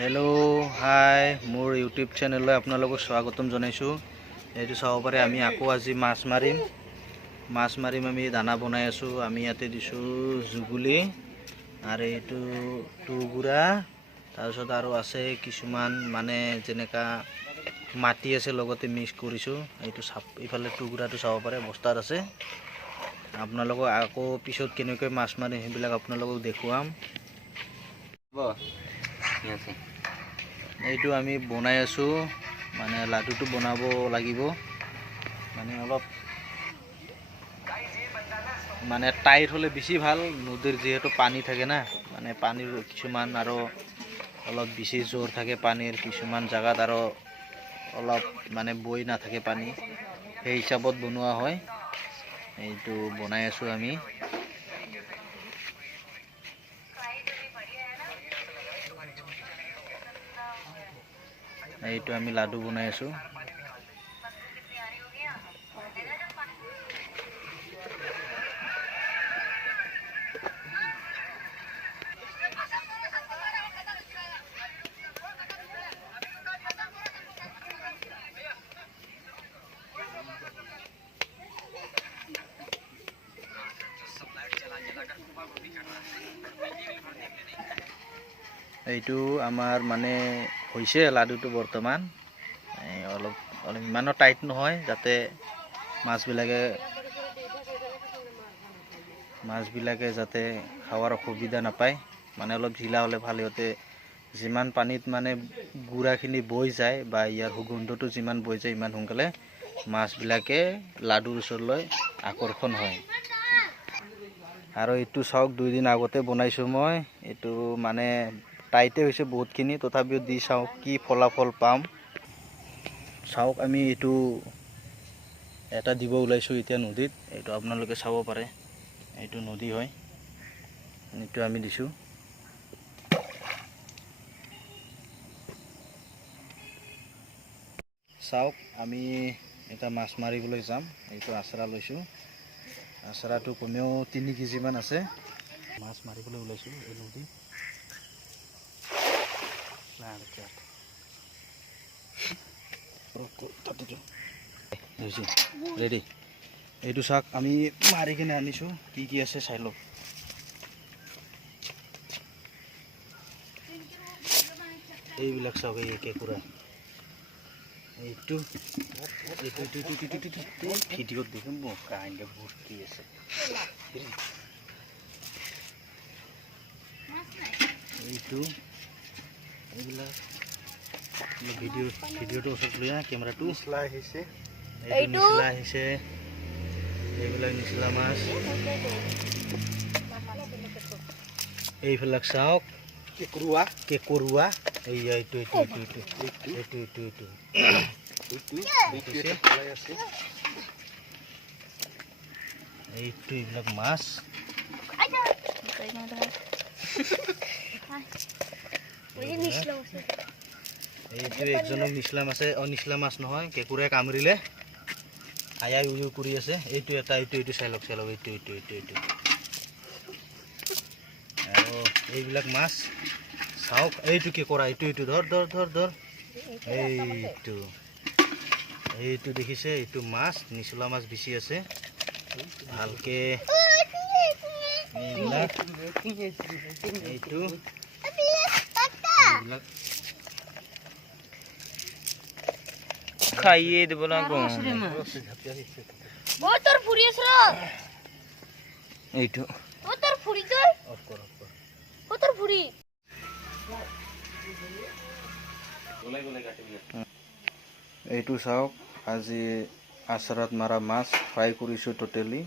Hello' হাই, মোৰ YouTube চেনেললৈ আপোনালোকক স্বাগতম জনাইছোঁ। এইটো চাব পাৰে, আমি আকৌ আজি মাছ মাৰিম। আমি দানা বনাই আছোঁ। আমি ইয়াতে দিছোঁ জুগুলি আৰু এইটো টুগুৰা, তাৰপিছত আৰু আছে কিছুমান মানে যেনেকা মাটি আছে লগতে মিক্স কৰিছোঁ। এইটো ইফালে টুগুৰাটো চাব পাৰে, বস্তাত আছে। আপোনালোকক আকৌ পিছত কেনেকৈ মাছ মাৰে সেইবিলাক আপোনালোকক দেখুৱাম। এইটো আমি বনাই আছোঁ, মানে লাডুটো বনাব লাগিব। মানে অলপ মানে টাইট হ'লে বেছি ভাল, নদীৰ যিহেতু পানী থাকে না, মানে পানীৰ কিছুমান আৰু অলপ বেছি জোৰ থাকে পানীৰ, কিছুমান জেগাত আৰু অলপ মানে বৈ নাথাকে পানী, সেই হিচাপত বনোৱা হয়। এইটো বনাই আছোঁ আমি। এইটো আমি লাডু বনাই আছোঁ। এইটো আমাৰ মানে হৈছে লাডুটো বৰ্তমান, অলপ ইমানো টাইট নহয়, যাতে মাছবিলাকে যাতে খাৱাৰ অসুবিধা নাপায়। মানে অলপ ঢিলা হ'লে ভাল, সিহঁতে যিমান পানীত মানে গুড়াখিনি বৈ যায় বা ইয়াৰ সুগন্ধটো যিমান বৈ যায়, ইমান সোনকালে মাছবিলাকে লাডুৰ ওচৰলৈ আকৰ্ষণ হয়। আৰু এইটো চাওক, 2 দিন আগতে বনাইছোঁ মই। এইটো মানে টাইটে হৈছে বহুতখিনি, তথাপিও দি চাওক কি ফলাফল পাম। চাওক, আমি এইটো এটা দিব ওলাইছোঁ এতিয়া নদীত। এইটো আপোনালোকে চাব পাৰে, এইটো নদী হয়। এইটো আমি দিছোঁ। চাওক, আমি এটা মাছ মাৰিবলৈ যাম। এইটো আচৰা লৈছোঁ। আচৰাটো কমেও 3 কেজিমান আছে। মাছ মাৰিবলৈ ওলাইছোঁ এই নদীত। ৰেডি। এইটো চাওক, আমি মাৰি কিনে আনিছোঁ। কি কি আছে চাই লওক। এইবিলাক চাওক, এই কেঁকুৰা, এইটো ভিডিঅ'ত দেখোন মকা আনিলে ভৰ্তি আছে। এইটো এইবিলাক ভিডিঅ'টো ওচৰত লৈ আহ, কেমেৰাটো নিচলা আহিছে। এইবিলাক নিচলা মাছ। এইবিলাক চাওক, কেঁকুৰুৱা। এইটো এইবিলাক মাছ। এইটো একজনক নিচলা মাছে, নিচলা মাছ নহয়, কেঁকুৰাই কামুৰিলে আয়াই উয়ু কৰি আছে। এইটো চাই লওক, এইটো আৰু এইবিলাক মাছ চাওক। এইটো কেঁকুৰা, এইটো ধৰ। এইটো দেখিছে, এইটো মাছ, নিচলা মাছ বেছি আছে ভালকে। এইটো খাইয়ে দিব লাগব। এইটো এইটো চাওক, আজি আচৰাত মাৰা মাছ ফ্ৰাই কৰিছোঁ টোটেলি।